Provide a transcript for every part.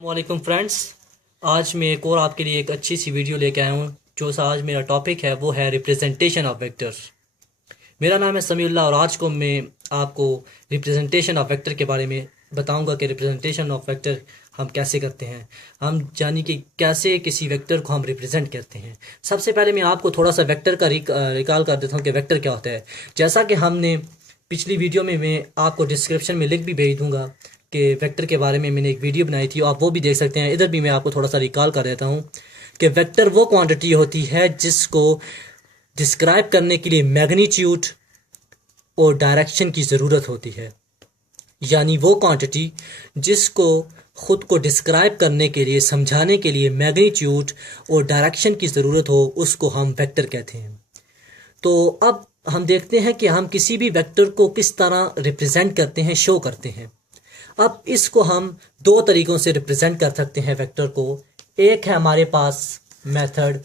वालेकुम फ्रेंड्स। आज मैं एक और आपके लिए एक अच्छी सी वीडियो लेके आया हूँ। जो सा आज मेरा टॉपिक है वो है रिप्रेजेंटेशन ऑफ वेक्टर्स। मेरा नाम है समीउल्लाह और आज को मैं आपको रिप्रेजेंटेशन ऑफ वेक्टर के बारे में बताऊंगा कि रिप्रेजेंटेशन ऑफ वेक्टर हम कैसे करते हैं। हम यानी कि कैसे किसी वेक्टर को हम रिप्रेजेंट करते हैं। सबसे पहले मैं आपको थोड़ा सा वेक्टर का रिकॉल कर देता हूँ कि वेक्टर क्या होता है। जैसा कि हमने पिछली वीडियो में मैं आपको डिस्क्रिप्शन में लिंक भी भेज दूंगा कि वेक्टर के बारे में मैंने एक वीडियो बनाई थी, आप वो भी देख सकते हैं। इधर भी मैं आपको थोड़ा सा रिकॉल कर देता हूँ कि वेक्टर वो क्वांटिटी होती है जिसको डिस्क्राइब करने के लिए मैग्नीट्यूड और डायरेक्शन की ज़रूरत होती है। यानी वो क्वांटिटी जिसको खुद को डिस्क्राइब करने के लिए, समझाने के लिए मैग्नीट्यूड और डायरेक्शन की ज़रूरत हो, उसको हम वेक्टर कहते हैं। तो अब हम देखते हैं कि हम किसी भी वेक्टर को किस तरह रिप्रेजेंट करते हैं, शो करते हैं। अब इसको हम दो तरीकों से रिप्रेजेंट कर सकते हैं वेक्टर को। एक है हमारे पास मेथड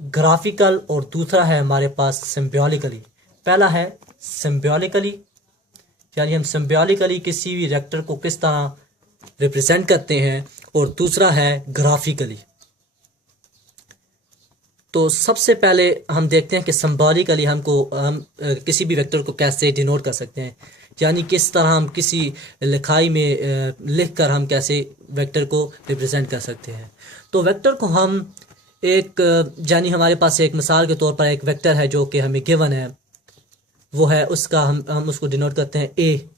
ग्राफिकल और दूसरा है हमारे पास सिंबॉलिकली। पहला है सिंबॉलिकली, यानी हम सिंबॉलिकली किसी भी वेक्टर को किस तरह रिप्रेजेंट करते हैं, और दूसरा है ग्राफिकली। तो सबसे पहले हम देखते हैं कि सिंबॉलिकली हम किसी भी वेक्टर को कैसे डिनोट कर सकते हैं, यानी किस तरह हम किसी लिखाई में लिख कर हम कैसे वेक्टर को रिप्रेजेंट कर सकते हैं। तो वेक्टर को हम यानी हमारे पास एक मिसाल के तौर पर एक वेक्टर है जो कि हमें गिवन है, वो है उसका हम उसको डिनोट करते हैं ए,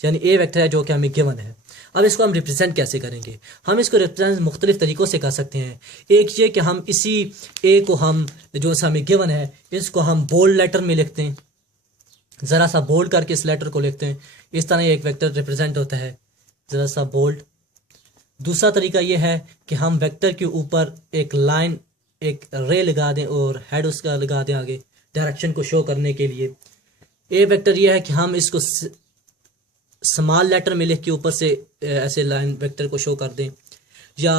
यानी ए वेक्टर है जो कि हमें गिवन है। अब इसको हम रिप्रेजेंट कैसे करेंगे? हम इसको रिप्रेजेंट मुख्तलिफ तरीक़ों से कर सकते हैं। एक ये कि हम इसी ए को हम जो सा हमें गिवन है इसको हम बोल्ड लेटर में लिखते हैं, ज़रा सा बोल्ड करके इस लेटर को लिखते हैं। इस तरह एक वेक्टर रिप्रेजेंट होता है, ज़रा सा बोल्ड। दूसरा तरीका ये है कि हम वेक्टर के ऊपर एक लाइन, एक रे लगा दें और हेड उसका लगा दें आगे, डायरेक्शन को शो करने के लिए। ए वेक्टर ये है कि हम इसको स्मॉल लेटर में लिख के ऊपर से ऐसे लाइन वेक्टर को शो कर दें, या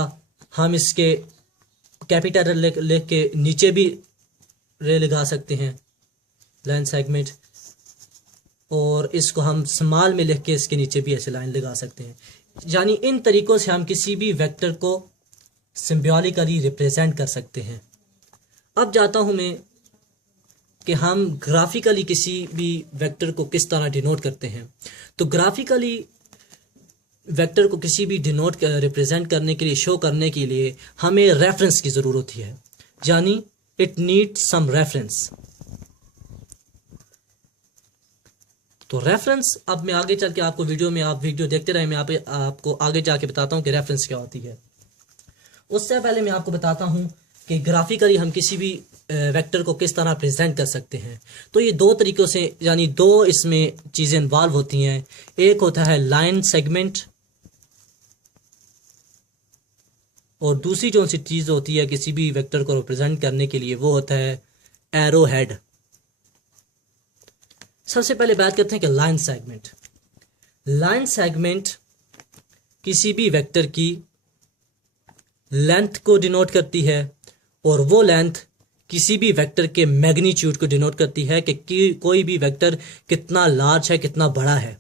हम इसके कैपिटल लिख के नीचे भी रे लगा सकते हैं, लाइन सेगमेंट, और इसको हम स्मॉल में लिख के इसके नीचे भी ऐसे लाइन लगा सकते हैं। यानी इन तरीक़ों से हम किसी भी वेक्टर को सिंबॉलिकली रिप्रेजेंट कर सकते हैं। अब जाता हूँ मैं कि हम ग्राफिकली किसी भी वेक्टर को किस तरह डिनोट करते हैं। तो ग्राफिकली वेक्टर को किसी भी डिनोट रिप्रेजेंट करने के लिए, शो करने के लिए हमें रेफरेंस की ज़रूरत है, यानी इट नीड सम रेफरेंस। तो रेफरेंस, अब मैं आगे चल के आपको वीडियो में, आप वीडियो देखते रहे, मैं आपको आगे जाके बताता हूँ कि रेफरेंस क्या होती है। उससे पहले मैं आपको बताता हूँ कि ग्राफिकली हम किसी भी वेक्टर को किस तरह प्रेजेंट कर सकते हैं। तो ये दो तरीक़ों से, यानी दो इसमें चीज़ें इन्वॉल्व होती हैं। एक होता है लाइन सेगमेंट, और दूसरी जो सी चीज़ होती है किसी भी वेक्टर को रिप्रेजेंट करने के लिए, वो होता है एरो हेड। सबसे पहले बात करते हैं कि लाइन सेगमेंट। लाइन सेगमेंट किसी भी वेक्टर की लेंथ को डिनोट करती है, और वो लेंथ किसी भी वेक्टर के मैग्नीट्यूड को डिनोट करती है कि कोई भी वेक्टर कितना लार्ज है, कितना बड़ा है।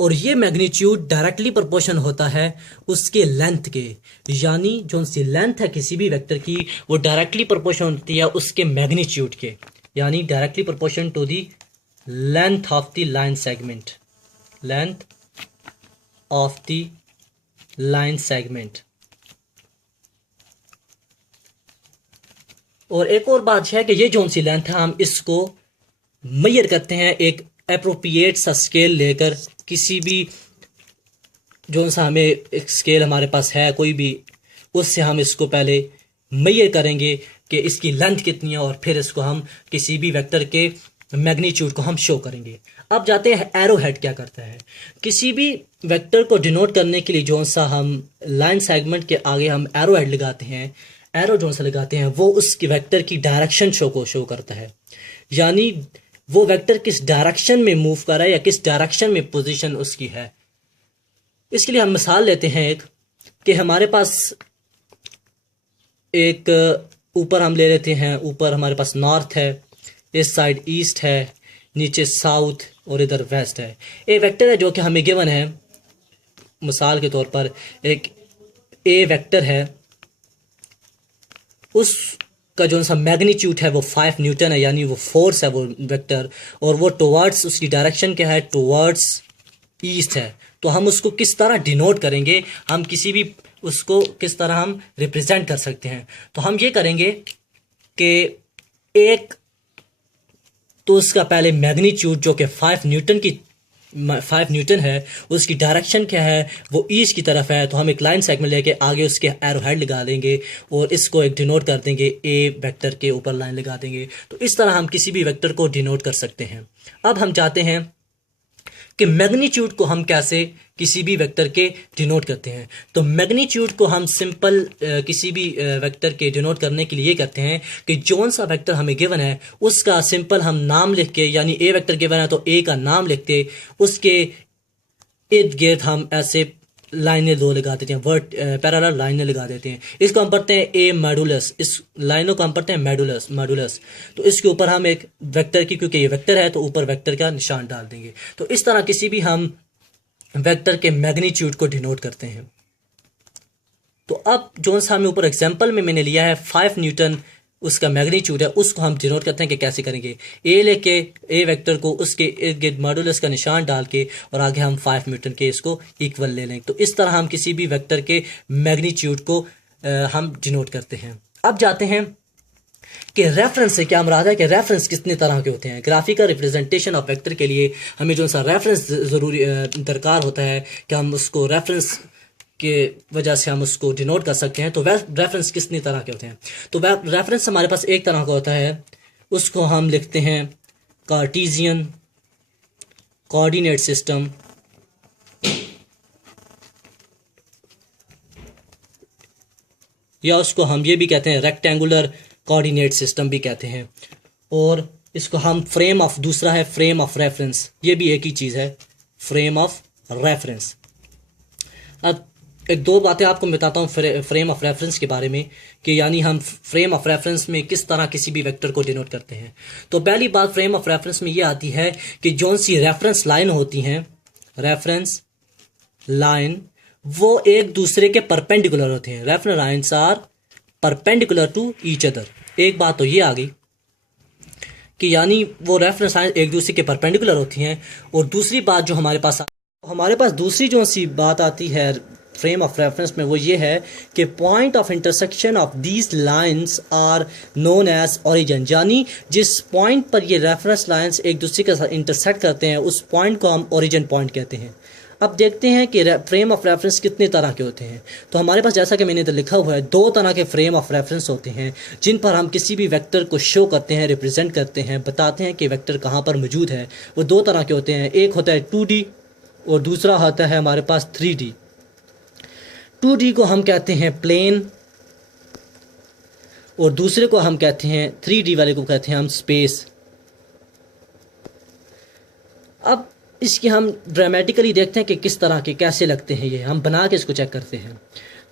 और ये मैग्नीट्यूड डायरेक्टली प्रोपोर्शन होता है उसके लेंथ के, यानी जो सी लेंथ है किसी भी वेक्टर की वो डायरेक्टली प्रोपोर्शन होती है उसके मैग्नीट्यूड के, यानी directly proportion to the length of the line segment, length of the line segment. और एक और बात है कि ये जो सी लेंथ है हम इसको मेजर करते हैं एक एप्रोप्रिएट सा स्केल लेकर। किसी भी जो सा हमें एक स्केल हमारे पास है कोई भी, उससे हम इसको पहले मेजर करेंगे कि इसकी लेंथ कितनी है, और फिर इसको हम किसी भी वेक्टर के मैग्नीट्यूड को हम शो करेंगे। अब जाते हैं एरो हेड क्या करता है। किसी भी वेक्टर को डिनोट करने के लिए जो सा हम लाइन सेगमेंट के आगे हम एरो हेड लगाते हैं, एरो जो सा लगाते हैं, वो उस वेक्टर की डायरेक्शन को शो करता है, यानी वो वेक्टर किस डायरेक्शन में मूव कर रहा है या किस डायरेक्शन में पोजीशन उसकी है। इसके लिए हम मिसाल लेते हैं एक, कि हमारे पास एक ऊपर हम ले लेते हैं, ऊपर हमारे पास नॉर्थ है, इस साइड ईस्ट है, नीचे साउथ और इधर वेस्ट है। एक वेक्टर है जो कि हमें गिवन है मिसाल के तौर पर एक ए वेक्टर है, उसका जो सा मैग्नीट्यूड है वो 5 न्यूटन है, यानी वो फोर्स है वो वेक्टर, और वो टुवर्ड्स, उसकी डायरेक्शन क्या है, टुवर्ड्स ईस्ट है। तो हम उसको किस तरह डिनोट करेंगे, हम किसी भी उसको किस तरह हम रिप्रेजेंट कर सकते हैं। तो हम ये करेंगे कि एक तो उसका पहले मैग्नीट्यूड जो कि 5 न्यूटन है, उसकी डायरेक्शन क्या है, वो ईस्ट की तरफ है। तो हम एक लाइन सेगमेंट लेके आगे उसके एरो हेड लगा देंगे और इसको एक डिनोट कर देंगे, ए वेक्टर के ऊपर लाइन लगा देंगे। तो इस तरह हम किसी भी वेक्टर को डिनोट कर सकते हैं। अब हम चाहते हैं कि मैग्नीट्यूड को हम कैसे किसी भी वेक्टर के डिनोट करते हैं। तो मैग्नीट्यूड को हम सिंपल किसी भी वेक्टर के डिनोट करने के लिए करते हैं कि जौन सा वेक्टर हमें गिवन है उसका सिंपल हम नाम लिख के, यानी ए वेक्टर गिवन है तो ए का नाम लिखते, उसके इर्द गिर्द हम ऐसे लाइनें दो लगा देते हैं, वर्ड पैरेलल लाइनें लगा देते हैं। इसको हम पढ़ते हैं ए मॉडुलस, इस लाइनों को हम पढ़ते हैं मॉडुलस। तो इसके ऊपर हम एक वेक्टर की, क्योंकि ये वेक्टर है तो ऊपर वेक्टर का निशान डाल देंगे। तो इस तरह किसी भी हम वेक्टर के मैग्नीट्यूड को डिनोट करते हैं। तो अब जो सा हमें ऊपर एग्जाम्पल में मैंने लिया है 5 न्यूटन उसका मैग्नीट्यूड है, उसको हम डिनोट करते हैं कि कैसे करेंगे। ए लेके ए वेक्टर को उसके इर्द गिर्द मॉडुलस का निशान डाल के और आगे हम 5 न्यूटन के इसको इक्वल ले लेंगे। तो इस तरह हम किसी भी वेक्टर के मैग्नीट्यूड को हम डिनोट करते हैं। अब जाते हैं कि रेफरेंस से क्या मुराद है, कि रेफरेंस कितने तरह के होते हैं। ग्राफिकल रिप्रेजेंटेशन ऑफ वेक्टर के लिए हमें जो सा रेफरेंस ज़रूरी दरकार होता है कि हम उसको रेफरेंस के वजह से हम उसको डिनोट कर सकते हैं। तो रेफरेंस कितनी तरह के होते हैं। तो रेफरेंस हमारे पास एक तरह का होता है, उसको हम लिखते हैं कार्टेशियन कोऑर्डिनेट सिस्टम, या उसको हम ये भी कहते हैं रेक्टेंगुलर कोऑर्डिनेट सिस्टम भी कहते हैं। और इसको हम दूसरा है फ्रेम ऑफ रेफरेंस, ये भी एक ही चीज़ है, फ्रेम ऑफ रेफरेंस। अब एक दो बातें आपको बताता हूँ फ्रेम ऑफ रेफरेंस के बारे में, कि यानी हम फ्रेम ऑफ रेफरेंस में किस तरह किसी भी वेक्टर को डिनोट करते हैं। तो पहली बात फ्रेम ऑफ रेफरेंस में ये आती है कि जौन सी रेफरेंस लाइन होती हैं, रेफरेंस लाइन, वो एक दूसरे के परपेंडिकुलर होते हैं। Reference lines are perpendicular to each other. एक बात तो ये आ गई कि यानी वो रेफरेंस लाइन एक दूसरे के परपेंडिकुलर होती हैं। और दूसरी बात जो हमारे पास दूसरी जो सी बात आती है फ्रेम ऑफ रेफरेंस में, वो ये है कि point of intersection of these lines are known as origin. यानी जिस पॉइंट पर ये रेफरेंस लाइंस एक दूसरे के साथ इंटरसेक्ट करते हैं उस पॉइंट को हम ओरिजिन पॉइंट कहते हैं। अब देखते हैं कि फ्रेम ऑफ रेफरेंस कितने तरह के होते हैं। तो हमारे पास जैसा कि मैंने इधर लिखा हुआ है, 2 तरह के फ्रेम ऑफ रेफरेंस होते हैं जिन पर हम किसी भी वेक्टर को शो करते हैं, रिप्रेजेंट करते हैं, बताते हैं कि वेक्टर कहाँ पर मौजूद है। वो 2 तरह के होते हैं, एक होता है 2D और दूसरा होता है हमारे पास 3D। 2D को हम कहते हैं प्लेन और दूसरे को हम कहते हैं 3D वाले को कहते हैं हम स्पेस। अब इसकी हम ड्रामेटिकली देखते हैं कि किस तरह के कैसे लगते हैं, ये हम बना के इसको चेक करते हैं।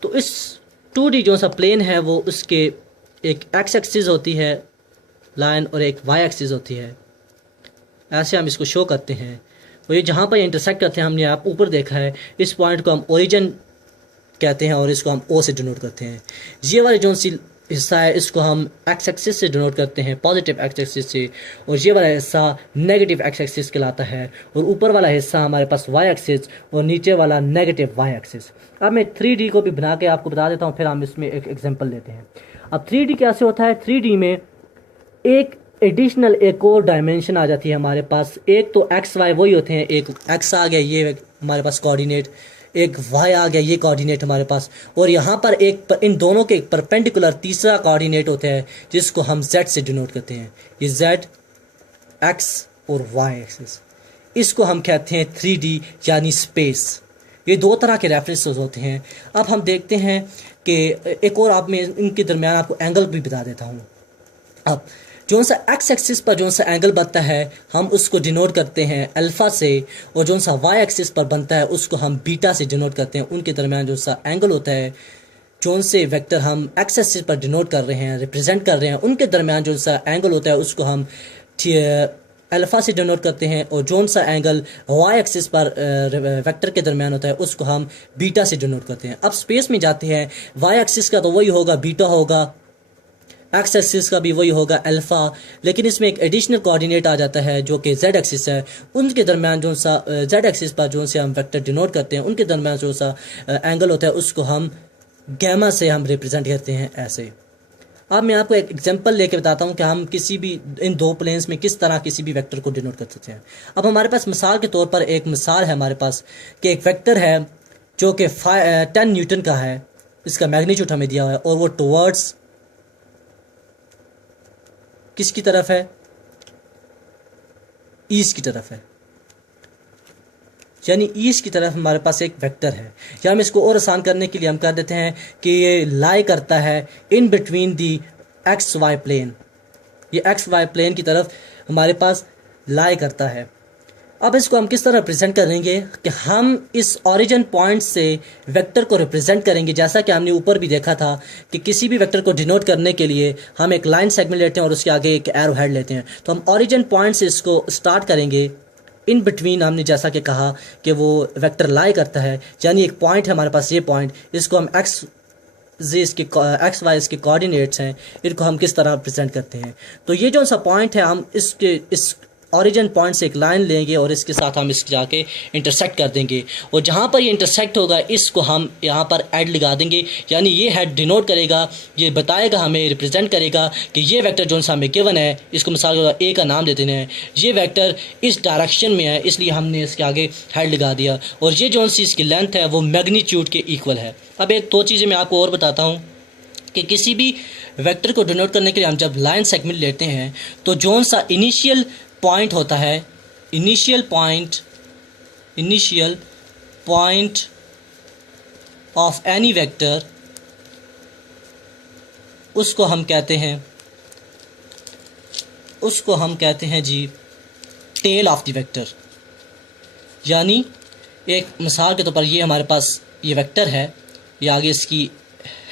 तो इस 2D जो सा प्लेन है वो उसके एक एक्स एक्सिस होती है लाइन और एक वाई एक्सिस होती है, ऐसे हम इसको शो करते हैं। और ये जहाँ पर इंटरसेक्ट करते हैं, हमने आप ऊपर देखा है, इस पॉइंट को हम ओरिजिन कहते हैं और इसको हम ओ से डिनोट करते हैं। ये वाले जो सी हिस्सा है इसको हम एक्स एक्सिस से डिनोट करते हैं, पॉजिटिव एक्स एक्सिस से, और ये वाला हिस्सा नेगेटिव एक्स एक्सिस कहलाता है। और ऊपर वाला हिस्सा हमारे पास वाई एक्सिस और नीचे वाला नेगेटिव वाई एक्सिस। अब मैं 3D को भी बना के आपको बता देता हूँ, फिर हम इसमें एक एग्जांपल लेते हैं। अब 3D कैसे होता है, 3D में एक एडिशनल एक और डायमेंशन आ जाती है हमारे पास। एक तो एक्स वाई वही होते हैं, एक एक्स आ गया ये हमारे पास कोऑर्डिनेट, एक वाई आ गया ये कोऑर्डिनेट हमारे पास, और यहाँ पर इन दोनों के परपेंडिकुलर तीसरा कोऑर्डिनेट होता है जिसको हम z से डिनोट करते हैं। ये z, x और y एक्सिस, इसको हम कहते हैं 3D यानी स्पेस। ये 2 तरह के रेफरेंसेस होते हैं। अब हम देखते हैं कि एक और मैं इनके दरमियान आपको एंगल भी बता देता हूँ। अब जो सा एक्स एक्सिस पर जो सा एंगल बनता है हम उसको डिनोट करते हैं अल्फ़ा से, और जो सा वाई एक्सिस पर बनता है उसको हम बीटा से डिनोट करते हैं। उनके दरमियान जो सा एंगल होता है, जो से वेक्टर हम एक्स एक्सिस पर डिनोट कर रहे हैं, रिप्रेजेंट कर रहे हैं, उनके दरमियान जो सा एंगल होता है उसको हम अल्फ़ा से डिनोट करते हैं, और जोन सा एंगल वाई एक्सिस पर वेक्टर के दरमियान होता है उसको हम बीटा से डिनोट करते हैं। अब स्पेस में जाते हैं, वाई एक्सिस का तो वही होगा, बीटा होगा, एक्स एक्सिस का भी वही होगा, अल्फ़ा, लेकिन इसमें एक एडिशनल कोऑर्डिनेट आ जाता है जो कि जेड एक्सिस है। उनके दरमियान जो सा जेड एक्सिस पर जो से हम वेक्टर डिनोट करते हैं, उनके दरमियान जो सा एंगल होता है उसको हम गैमा से हम रिप्रेजेंट करते हैं ऐसे। अब मैं आपको एक एग्जांपल लेके बताता हूँ कि हम किसी भी इन दो प्लेन्स में किस तरह किसी भी वेक्टर को डिनोट कर सकते हैं। अब हमारे पास मिसाल के तौर पर एक मिसाल है हमारे पास कि एक वेक्टर है जो कि 10 न्यूटन का है, इसका मैग्नीट्यूड हमें दिया हुआ है, और वो टुवर्ड्स किसकी तरफ है, ईस्ट की तरफ है, यानी ईस्ट की तरफ हमारे पास एक वेक्टर है। या हम इसको और आसान करने के लिए हम कह देते हैं कि ये लाई करता है in between the X Y plane, ये एक्स वाई प्लेन की तरफ हमारे पास लाई करता है। अब इसको हम किस तरह रिप्रेजेंट करेंगे कि हम इस ओरिजिन पॉइंट से वेक्टर को रिप्रेजेंट करेंगे, जैसा कि हमने ऊपर भी देखा था कि किसी भी वेक्टर को डिनोट करने के लिए हम एक लाइन सेगमेंट लेते हैं और उसके आगे एक एरो हेड लेते हैं। तो हम ओरिजिन पॉइंट से इसको स्टार्ट करेंगे, इन बिटवीन हमने जैसा कि कहा कि वो वेक्टर लाई करता है, यानी एक पॉइंट है हमारे पास, ये पॉइंट, इसको हम एक्स वाई इसके कोऑर्डिनेट्स हैं, इनको हम किस तरह रिप्रेजेंट करते हैं। तो ये जो सा पॉइंट है, हम इस ओरिजिन पॉइंट से एक लाइन लेंगे और इसके साथ हम इसके जाके इंटरसेक्ट कर देंगे, और जहाँ पर ये इंटरसेक्ट होगा इसको हम यहाँ पर हेड लगा देंगे, यानी ये हेड डिनोट करेगा, ये बताएगा, हमें रिप्रेजेंट करेगा कि ये वेक्टर जो सा हमें गिवन है, इसको मिसाल के तौर ए का नाम देते हैं, ये वेक्टर इस डायरेक्शन में है, इसलिए हमने इसके आगे हेड लगा दिया, और ये जो सी इसकी लेंथ है वो मैग्नीट्यूड के इक्वल है। अब एक दो चीज़ें मैं आपको और बताता हूँ कि किसी भी वेक्टर को डिनोट करने के लिए हम जब लाइन सेगमेंट लेते हैं तो जोन सा इनिशियल पॉइंट होता है, initial point of any vector, उसको हम कहते हैं जी टेल ऑफ द वेक्टर। यानी एक मिसाल के तौर पर ये हमारे पास ये वेक्टर है, ये आगे इसकी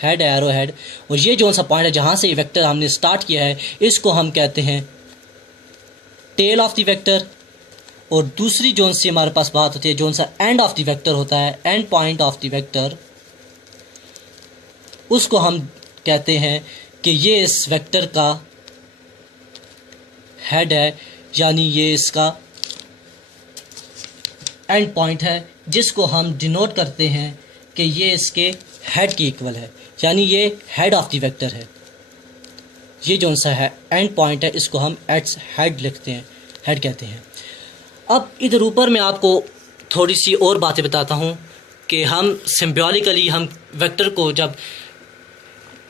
हेड है, एरो हेड, और ये जो सा पॉइंट है जहाँ से ये वेक्टर हमने स्टार्ट किया है इसको हम कहते हैं टेल ऑफ द वेक्टर। और दूसरी जोन से हमारे पास बात होती है, जोन सा एंड ऑफ द वेक्टर होता है, and point of the vector, उसको हम कहते हैं कि ये इस वेक्टर का हेड है, यानी ये इसका एंड पॉइंट है, जिसको हम डिनोट करते हैं कि ये इसके हेड के इक्वल है, यानी ये हेड ऑफ द वेक्टर है। ये जो सा है एंड पॉइंट है, इसको हम एट्स हेड लिखते हैं, हेड कहते हैं। अब इधर ऊपर मैं आपको थोड़ी सी और बातें बताता हूँ कि हम सिम्बॉलिकली हम वेक्टर को, जब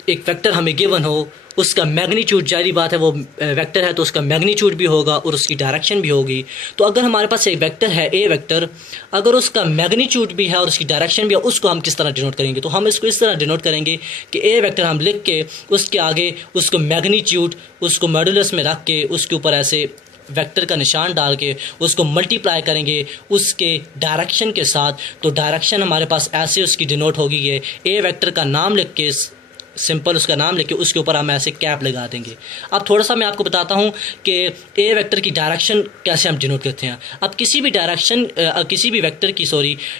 एक वेक्टर हमें गिवन हो उसका मैग्नीट्यूड, जारी बात है वो वेक्टर है तो उसका मैग्नीट्यूड भी होगा और उसकी डायरेक्शन भी होगी। तो अगर हमारे पास एक वेक्टर है ए वेक्टर, अगर उसका मैग्नीट्यूड भी है और उसकी डायरेक्शन भी है, उसको हम किस तरह डिनोट करेंगे? तो हम इसको इस तरह डिनोट करेंगे कि ए वेक्टर हम लिख के उसके आगे उसको मैग्नीट्यूड, उसको मॉड्यूलस में रख के उसके ऊपर ऐसे वेक्टर का निशान डाल के उसको मल्टीप्लाई करेंगे उसके डायरेक्शन के साथ। तो डायरेक्शन हमारे पास ऐसे उसकी डिनोट होगी, ये ए वेक्टर का नाम लिख के, सिंपल उसका नाम लेके उसके ऊपर हम ऐसे कैप लगा देंगे। अब थोड़ा सा मैं आपको बताता हूँ कि ए वेक्टर की डायरेक्शन कैसे हम डिनोट करते हैं। अब किसी भी वेक्टर की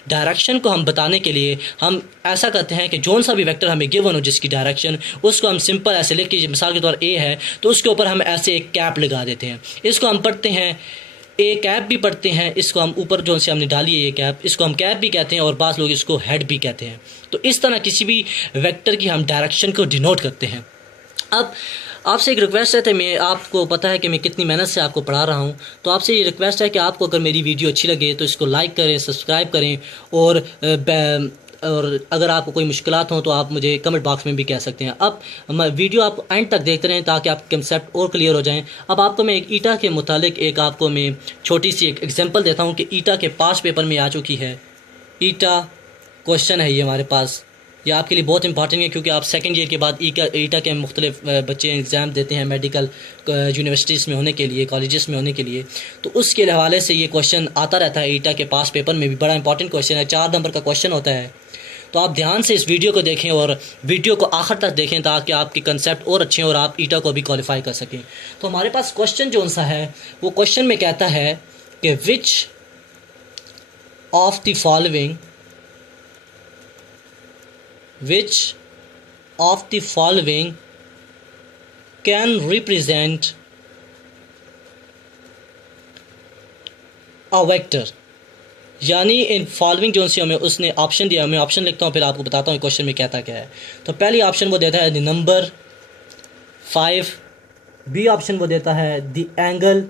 डायरेक्शन को हम बताने के लिए हम ऐसा करते हैं कि जौन सा भी वेक्टर हमें गिवन हो जिसकी डायरेक्शन, उसको हम सिंपल ऐसे लिख के, मिसाल के तौर ए है तो उसके ऊपर हम ऐसे एक कैप लगा देते हैं। इसको हम पढ़ते हैं ए कैप भी पढ़ते हैं, इसको हम ऊपर जो से हमने डाली है ये कैप, इसको हम कैप भी कहते हैं और बाज़ लोग इसको हेड भी कहते हैं। तो इस तरह किसी भी वेक्टर की हम डायरेक्शन को डिनोट करते हैं। अब आपसे एक रिक्वेस्ट है, मैं आपको पता है कि मैं कितनी मेहनत से आपको पढ़ा रहा हूँ, तो आपसे ये रिक्वेस्ट है कि आपको अगर मेरी वीडियो अच्छी लगे तो इसको लाइक करें, सब्सक्राइब करें, और अगर आपको कोई मुश्किलात हो तो आप मुझे कमेंट बॉक्स में भी कह सकते हैं। अब वीडियो आप एंड तक देखते रहें ताकि आपके कंसेप्ट और क्लियर हो जाएं। अब आपको मैं एक ईटा के मुतालिक एक आपको मैं छोटी सी एक एग्जांपल देता हूं कि ईटा के पास पेपर में आ चुकी है। ईटा क्वेश्चन है ये हमारे पास, ये आपके लिए बहुत इंपॉर्टेंट है क्योंकि आप सेकेंड ईयर के बाद ईटा के मुख्तलिफ बच्चे एग्ज़ाम देते हैं मेडिकल यूनिवर्सिटीज़ में होने के लिए, कॉलेजेस में होने के लिए। तो उसके हवाले से ये क्वेश्चन आता रहता है ईटा के पास पेपर में भी, बड़ा इंपॉर्टेंट क्वेश्चन है, 4 नंबर का क्वेश्चन होता है। तो आप ध्यान से इस वीडियो को देखें और वीडियो को आखिर तक देखें ताकि आपके कंसेप्ट और अच्छे हैं और आप ईटा को भी क्वालिफाई कर सकें। तो हमारे पास क्वेश्चन जो सा है वो क्वेश्चन में कहता है कि which of the following can represent a vector. यानी इन फॉलोइंग जो सी हमें उसने ऑप्शन दिया, मैं ऑप्शन लिखता हूँ फिर आपको बताता हूँ क्वेश्चन में कहता क्या है। तो पहली ऑप्शन वो देता है द नंबर 5, बी ऑप्शन वो देता है the angle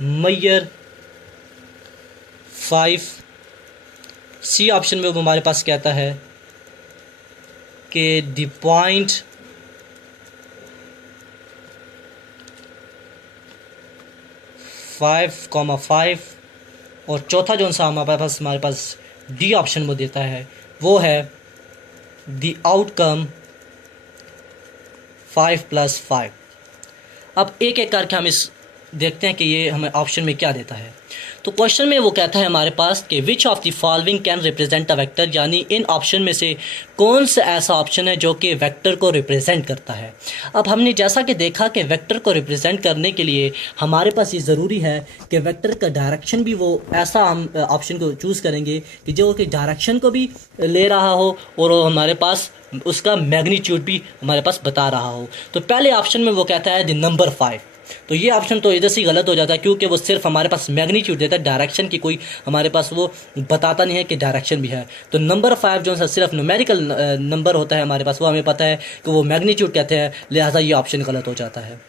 measure 5, C option में वो हमारे पास कहता है कि द पॉइंट 5,5, और चौथा जो सा हमारे पास डी ऑप्शन वो देता है वो है द आउटकम 5+5। अब एक एक करके हम इस देखते हैं कि ये हमें ऑप्शन में क्या देता है। तो क्वेश्चन में वो कहता है हमारे पास कि which of the following can represent a vector, यानी इन ऑप्शन में से कौन सा ऐसा ऑप्शन है जो कि वेक्टर को रिप्रेजेंट करता है। अब हमने जैसा कि देखा कि वेक्टर को रिप्रेजेंट करने के लिए हमारे पास ये ज़रूरी है कि वेक्टर का डायरेक्शन भी वो ऐसा हम ऑप्शन को चूज़ करेंगे कि जो कि डायरेक्शन को भी ले रहा हो और हमारे पास उसका मैग्नीट्यूड भी हमारे पास बता रहा हो। तो पहले ऑप्शन में वो कहता है द नंबर 5, तो ये ऑप्शन तो इधर से गलत हो जाता है क्योंकि वो सिर्फ हमारे पास मैग्नीट्यूड देता है, डायरेक्शन की कोई हमारे पास वो बताता नहीं है कि डायरेक्शन भी है। तो नंबर 5 जो है सिर्फ न्यूमेरिकल नंबर होता है हमारे पास, वो हमें पता है कि वो मैग्नीट्यूड कहते हैं, लिहाजा ये ऑप्शन गलत हो जाता है।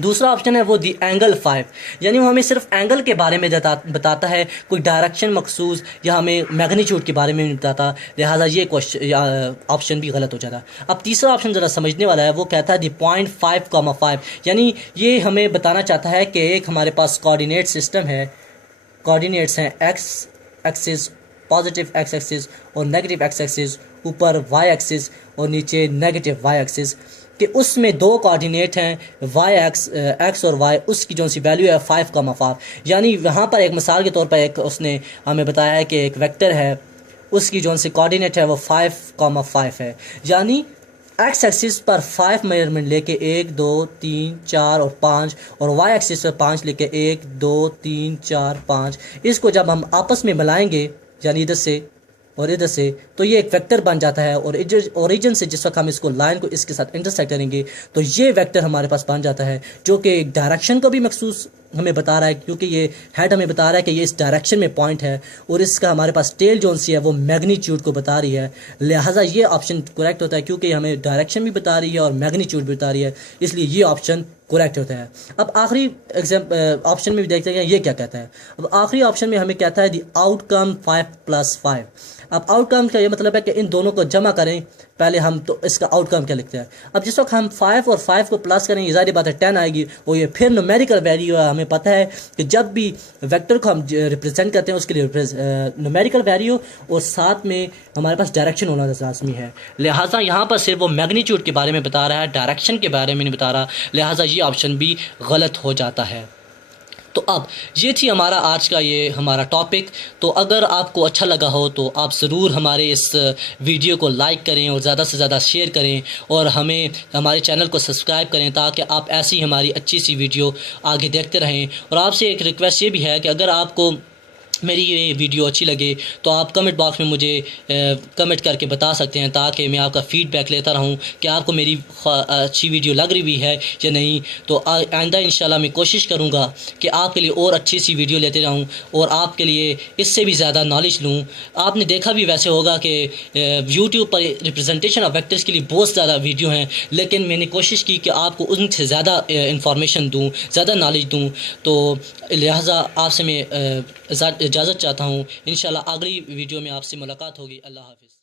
दूसरा ऑप्शन है वो दी एंगल 5, यानी वो हमें सिर्फ एंगल के बारे में बताता है, कोई डायरेक्शन मखसूस या हमें मैग्नीट्यूड के बारे में नहीं बताता, लिहाजा ये क्वेश्चन ऑप्शन भी गलत हो जाता है। अब तीसरा ऑप्शन ज़रा समझने वाला है, वो कहता है दी पॉइंट 5,5, यानी ये हमें बताना चाहता है कि एक हमारे पास कोऑर्डिनेट सिस्टम है, कोऑर्डिनेट्स हैं x axis, positive x axis और नेगेटिव एक्स एक्सिस, ऊपर वाई एक्सिस और नीचे नेगेटिव वाई एक्सिस, कि उसमें दो कोऑर्डिनेट हैं वाई एक्स और वाई, उसकी जो सी वैल्यू है 5,5। यानी यहाँ पर एक मिसाल के तौर पर एक उसने हमें बताया है कि एक वेक्टर है, उसकी जो सी कोऑर्डिनेट है वो 5,5 है। यानी एक्स एक्सिस पर 5 मेजरमेंट लेके 1 2 3 4 और 5, और वाई एक्सिस पर 5 लेके 1 2 3 4 5, इसको जब हम आपस में मिलाएंगे यानी इधर से और इधर से, तो ये एक वेक्टर बन जाता है। और ओरिजिन से जिस वक्त हम इसको लाइन को इसके साथ इंटरसेक्ट करेंगे तो ये वेक्टर हमारे पास बन जाता है, जो कि एक डायरेक्शन को भी मखसूस हमें बता रहा है, क्योंकि ये हेड हमें बता रहा है कि ये इस डायरेक्शन में पॉइंट है, और इसका हमारे पास टेल जो सी है वो मैग्नीट्यूड को बता रही है, लिहाजा ये ऑप्शन करेक्ट होता है, क्योंकि हमें डायरेक्शन भी बता रही है और मैग्नीट्यूड भी बता रही है, इसलिए ये ऑप्शन करेक्ट होता है। अब आखिरी ऑप्शन में भी देखते हैं ये क्या कहता है। अब आखिरी ऑप्शन में हमें कहता है द आउटकम 5+5। अब आउटकम का ये मतलब है कि इन दोनों को जमा करें, पहले हम तो इसका आउटकम क्या लिखते हैं। अब जिस वक्त हम 5 और 5 को प्लस करेंगे ज़ाहिर बात है 10 आएगी, और ये फिर न्यूमेरिकल वैल्यू है। हमें पता है कि जब भी वेक्टर को हम रिप्रेजेंट करते हैं उसके लिए न्यूमेरिकल वैल्यू और साथ में हमारे पास डायरेक्शन होना लाजमी है, लिहाजा यहाँ पर सिर्फ वो मैग्नीट्यूड के बारे में बता रहा है, डायरेक्शन के बारे में नहीं बता रहा, लिहाजा ये ऑप्शन भी गलत हो जाता है। तो अब ये थी हमारा आज का ये हमारा टॉपिक। तो अगर आपको अच्छा लगा हो तो आप ज़रूर हमारे इस वीडियो को लाइक करें और ज़्यादा से ज़्यादा शेयर करें, और हमें हमारे चैनल को सब्सक्राइब करें ताकि आप ऐसी हमारी अच्छी सी वीडियो आगे देखते रहें। और आपसे एक रिक्वेस्ट ये भी है कि अगर आपको मेरी ये वीडियो अच्छी लगे तो आप कमेंट बॉक्स में मुझे कमेंट करके बता सकते हैं, ताकि मैं आपका फ़ीडबैक लेता रहूं कि आपको मेरी अच्छी वीडियो लग रही भी है या नहीं। तो आइंदा इंशाल्लाह मैं कोशिश करूंगा कि आपके लिए और अच्छी सी वीडियो लेते रहूं और आपके लिए इससे भी ज़्यादा नॉलेज लूं। आपने देखा भी वैसे होगा कि यूट्यूब पर रिप्रेजेंटेशन ऑफ वेक्टर्स के लिए बहुत ज़्यादा वीडियो हैं, लेकिन मैंने कोशिश की कि आपको उनसे ज़्यादा इंफॉर्मेशन दूँ, ज़्यादा नॉलेज दूँ। तो लिहाजा आपसे मैं इजाज़त चाहता हूँ। इंशाल्लाह अगली वीडियो में आपसे मुलाकात होगी। अल्लाह हाफ़िज़।